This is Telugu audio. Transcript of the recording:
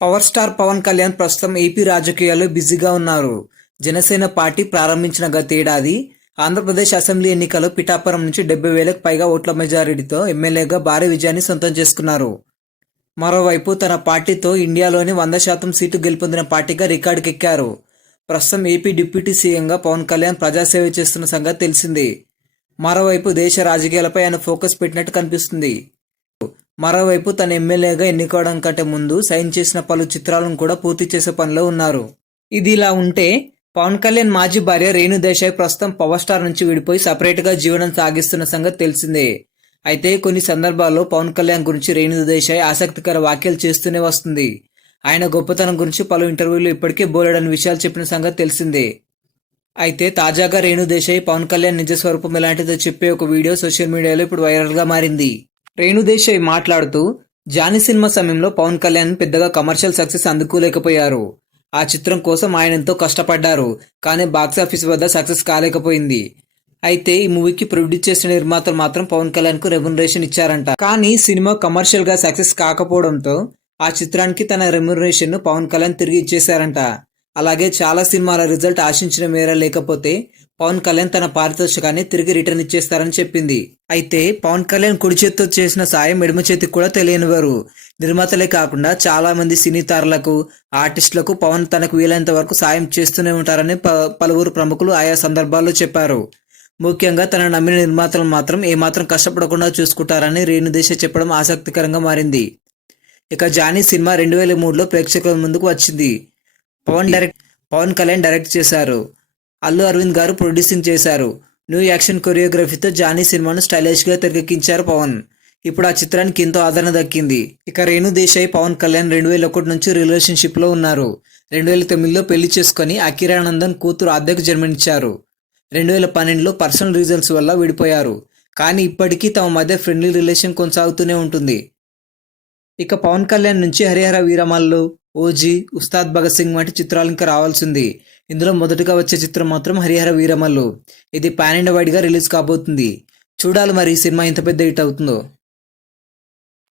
పవర్ స్టార్ పవన్ కళ్యాణ్ ప్రస్తుతం ఏపీ రాజకీయాల్లో బిజీగా ఉన్నారు. జనసేన పార్టీ ప్రారంభించిన గతేడాది ఆంధ్రప్రదేశ్ అసెంబ్లీ ఎన్నికలో పిఠాపురం నుంచి డెబ్బై వేలకు పైగా ఓట్ల మెజారిటీతో ఎమ్మెల్యేగా భారీ విజయాన్ని సొంతం చేసుకున్నారు. మరోవైపు తన పార్టీతో ఇండియాలోని వంద శాతం సీటు గెలుపొందిన పార్టీగా రికార్డుకెక్కారు. ప్రస్తుతం ఏపీ డిప్యూటీ సీఎంగా పవన్ కళ్యాణ్ ప్రజాసేవ చేస్తున్న సంగతి తెలిసింది. మరోవైపు దేశ రాజకీయాలపై ఆయన ఫోకస్ పెట్టినట్టు కనిపిస్తుంది. మరోవైపు తన ఎమ్మెల్యేగా ఎన్నుకోవడం కంటే ముందు సైన్ చేసిన పలు చిత్రాలను కూడా పూర్తి చేసే పనిలో ఉన్నారు. ఇది ఇలా ఉంటే పవన్ కళ్యాణ్ మాజీ భార్య రేణు దేశాయ్ ప్రస్తుతం పవర్ స్టార్ నుంచి విడిపోయి సపరేట్గా జీవనం సాగిస్తున్న సంగతి తెలిసిందే. అయితే కొన్ని సందర్భాల్లో పవన్ కళ్యాణ్ గురించి రేణు దేశాయ్ ఆసక్తికర వ్యాఖ్యలు చేస్తూనే వస్తుంది. ఆయన గొప్పతనం గురించి పలు ఇంటర్వ్యూలు ఇప్పటికే బోలెడని విషయాలు చెప్పిన సంగతి తెలిసిందే. అయితే తాజాగా రేణు దేశాయ్ పవన్ కళ్యాణ్ నిజ స్వరూపం ఎలాంటిదో చెప్పే ఒక వీడియో సోషల్ మీడియాలో ఇప్పుడు వైరల్గా మారింది. రేణుదేశాయ్ మాట్లాడుతూ జానీ సినిమా సమయంలో పవన్ కళ్యాణ్ పెద్దగా కమర్షియల్ సక్సెస్ అందుకోలేకపోయారు. ఆ చిత్రం కోసం ఆయన ఎంతో కష్టపడ్డారు కానీ బాక్సాఫీస్ వద్ద సక్సెస్ కాలేకపోయింది. అయితే ఈ మూవీకి ప్రొడ్యూస్ చేసిన నిర్మాతలు మాత్రం పవన్ కళ్యాణ్కు రెమ్యునరేషన్ ఇచ్చారంట. కానీ సినిమా కమర్షియల్గా సక్సెస్ కాకపోవడంతో ఆ చిత్రానికి తన రెమ్యునరేషన్ను పవన్ కళ్యాణ్ తిరిగి ఇచ్చేశారంట. అలాగే చాలా సినిమాల రిజల్ట్ ఆశించిన మేర లేకపోతే పవన్ కళ్యాణ్ తన పారితోషికాన్ని తిరిగి రిటర్న్ ఇచ్చేస్తారని చెప్పింది. అయితే పవన్ కళ్యాణ్ కుడి చేతితో చేసిన సాయం ఎడమ చేతికి కూడా తెలియనివారు. నిర్మాతలే కాకుండా చాలా మంది సినీ తారలకు ఆర్టిస్టులకు పవన్ తనకు వీలైనంత వరకు సాయం చేస్తూనే ఉంటారని ప- పలువురు ప్రముఖులు ఆయా సందర్భాల్లో చెప్పారు. ముఖ్యంగా తన నమ్మిన నిర్మాతలు మాత్రం ఏమాత్రం కష్టపడకుండా చూసుకుంటారని రేణుదేశ చెప్పడం ఆసక్తికరంగా మారింది. ఇక జానీ సినిమా రెండు వేల మూడులో ప్రేక్షకుల ముందుకు వచ్చింది. పవన్ డైరెక్ట్ పవన్ కళ్యాణ్ డైరెక్ట్ చేశారు. అల్లు అరవింద్ గారు ప్రొడ్యూసింగ్ చేశారు. న్యూ యాక్షన్ కొరియోగ్రఫీతో జానీ సినిమాను స్టైలిష్గా తెరకెక్కించారు పవన్. ఇప్పుడు ఆ చిత్రానికి ఎంతో ఆదరణ దక్కింది. ఇక రేణు దేశాయ్ పవన్ కళ్యాణ్ రెండు వేల ఒకటి నుంచి రిలేషన్షిప్లో ఉన్నారు. రెండు వేల తొమ్మిదిలో పెళ్ళి చేసుకుని అకిరానందన్ కూతురు అద్దెకు జన్మనిచ్చారు. రెండు వేల పన్నెండులో పర్సనల్ రీజన్స్ వల్ల విడిపోయారు. కానీ ఇప్పటికీ తమ మధ్య ఫ్రెండ్లీ రిలేషన్ కొనసాగుతూనే ఉంటుంది. ఇక పవన్ కళ్యాణ్ నుంచి హరిహర వీరమల్లు ఓజీ ఉస్తాద్ భగత్ సింగ్ వంటి చిత్రాలు ఇంకా రావాల్సింది. ఇందులో మొదటగా వచ్చే చిత్రం మాత్రం హరిహర వీరమల్లు. ఇది పాన్ ఇండియా వైడ్గా రిలీజ్ కాబోతుంది. చూడాలి మరి ఈ సినిమా ఇంత పెద్ద హిట్ అవుతుందో.